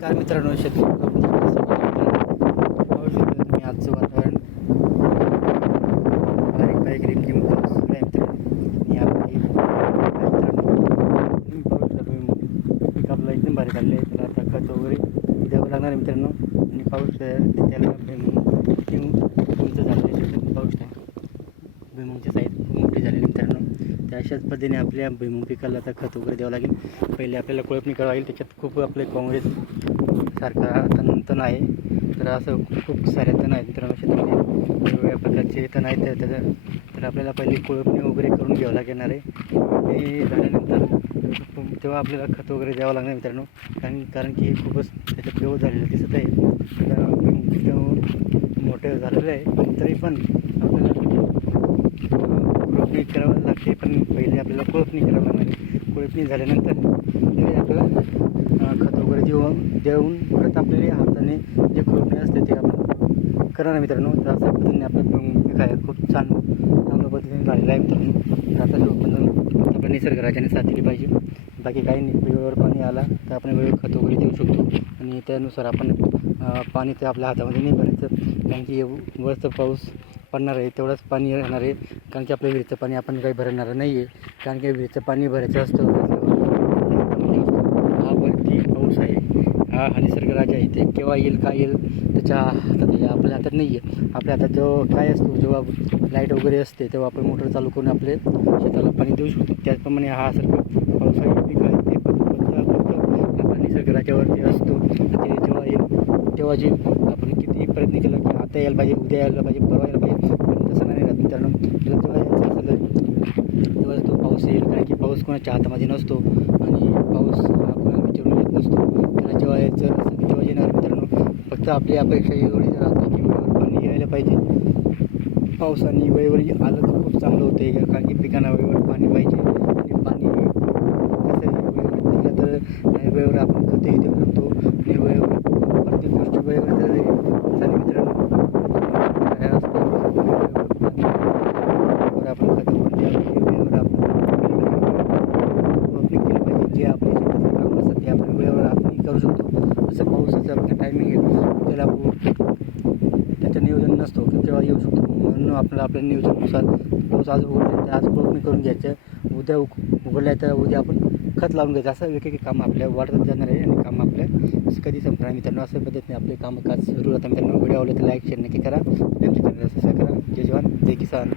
नमस्कार मित्रांनो, शेतकरी बघू शकता तुम्ही आजचं वातावरण बारीक बारीक रिमझिम पाऊस सुरू आहे मित्रांनो. आणि आपली तुम्ही पाहू शकता तुम्ही पीक आपलं एकदम भारी चाललं आहे. त्याला आता खत वगैरे द्यावं लागणार आहे मित्रांनो. आणि पाऊस त्याला किती उंच झालेलं आहे त्याच्यात पाऊस आहे. भुईमुगची साईज खूप मोठी झालेली मित्रांनो. त्या अशाच पद्धतीने आपल्या भुईमुग पिकाला आता खत वगैरे द्यावं लागेल. पहिले आपल्याला कोळपणी करावं लागेल. त्याच्यात खूप आपले काँग्रेस सारखा तण आहे. तर असं खूप सारे तण आहेत मित्रांनो शेतामध्ये. वेगवेगळ्या प्रकारचे तण आहेत. तर आपल्याला पहिले कोळपणी वगैरे करून घ्यावं लागणार आहे. ते झाल्यानंतर तेव्हा आपल्याला खत वगैरे द्यावं लागणार मित्रांनो. कारण की खूपच त्याच्यात गवत झालेलं दिसत आहे. मोठं झालेलं आहे तरी पण आपल्याला कोळपणी करावं लागते. पण पहिले आपल्याला कोळपणी करावं लागणार आहे. कोळपणी झाल्यानंतर तरी आपल्याला खत वगैरे देऊन परत आपल्याला हाताने जे कोळपणी असते ते आपण करणार मित्रांनो. तर अशा पद्धतीने आपलं पीक आहे खूप चांगल्या पद्धतीने झालेलं आहे मित्रांनो. तर आता जो आपल्या निसर्गराजाने साथ दिली पाहिजे. बाकी काही नाही, वेळेवर पाणी आला तर आपण वेळेवर खत वगैरे देऊ शकतो. आणि त्यानुसार आपण पाणी ते आपल्या हातामध्ये नाही भरायचं. कारण की वरचं पाऊस पडणार आहे तेवढंच पाणी राहणार आहे. कारण की आपल्या विहिरीचं पाणी आपण काही भरणार नाही आहे. कारण की विहिरीचं पाणी भरायचं असतं हा वरती पाऊस आहे. हा निसर्गराजा आहे. ते केव्हा येईल काय येईल त्याच्या हातात आहे, आपल्या हातात नाही आहे. आपल्या हातात जो काय असतो, जेव्हा लाईट वगैरे असते तेव्हा आपण मोटर चालू करून आपले शेताला पाणी देऊ शकतो. त्याचप्रमाणे हा सारखं पावसाळी पीक आहे ते फक्त आपल्या निसर्गराजावरती असतो. ते जेव्हा येईल तेव्हा जे आपण किती प्रयत्न केला की आता यायला पाहिजे, उद्या यायला पाहिजे, परवा यायला पाहिजे, पण तसं नाही राहत मित्रांनो. त्याला जेव्हा यायचं असेल तेव्हाच तो पाऊस येईल. कारण की पाऊस कोणाच्या हातामध्ये नसतो आणि पाऊस हा कोणाला विचारून येत नसतो. त्याला जेव्हा यायचं असेल तेव्हा येणार मित्रांनो. फक्त आपली अपेक्षा एवढी राहते की वेळेवर पाणी यायला पाहिजे. पावसाने वेळेवर आलं तर खूप चांगलं होतं आहे. कारण की पिकांना वेळेवर पाणी पाहिजे. आणि पाणी कसं आहे, वेळेवर दिलं तर वेळेवर आपण खतही देऊ शकतो. आणि वेळेवर प्रत्येक गोष्टी वेळेवर जर झाली मित्रांनो काय असतं आपण खत वेळेवर आपण रोपणी केली पाहिजे. जे आपल्या शेताचं काम असतं ते आपण वेळेवर आपण करू शकतो. जसं पावसाचं आपलं टायमिंग आहे त्याला त्याचं नियोजन नसतो की केव्हा येऊ शकतो. म्हणून आपल्या नियोजनानुसार पाऊस आज उघडला तर आज रोपणी करून घ्यायचं. उद्या उघडलं तर उद्या आपण खत लावून घ्यायचं. असं वेगवेगळे काम आपल्या वाढत जाणार आहे आणि काम आपल्या कधी संपणार मित्रांनो. अशा पद्धतीने आपले कामकाज सुरू होतात मित्रांनो. व्हिडिओ आवडले तर लाईक शेअर नक्की करा. आमच्या चॅनलला सबस्क्राईब करा. जय जवान जय किसान.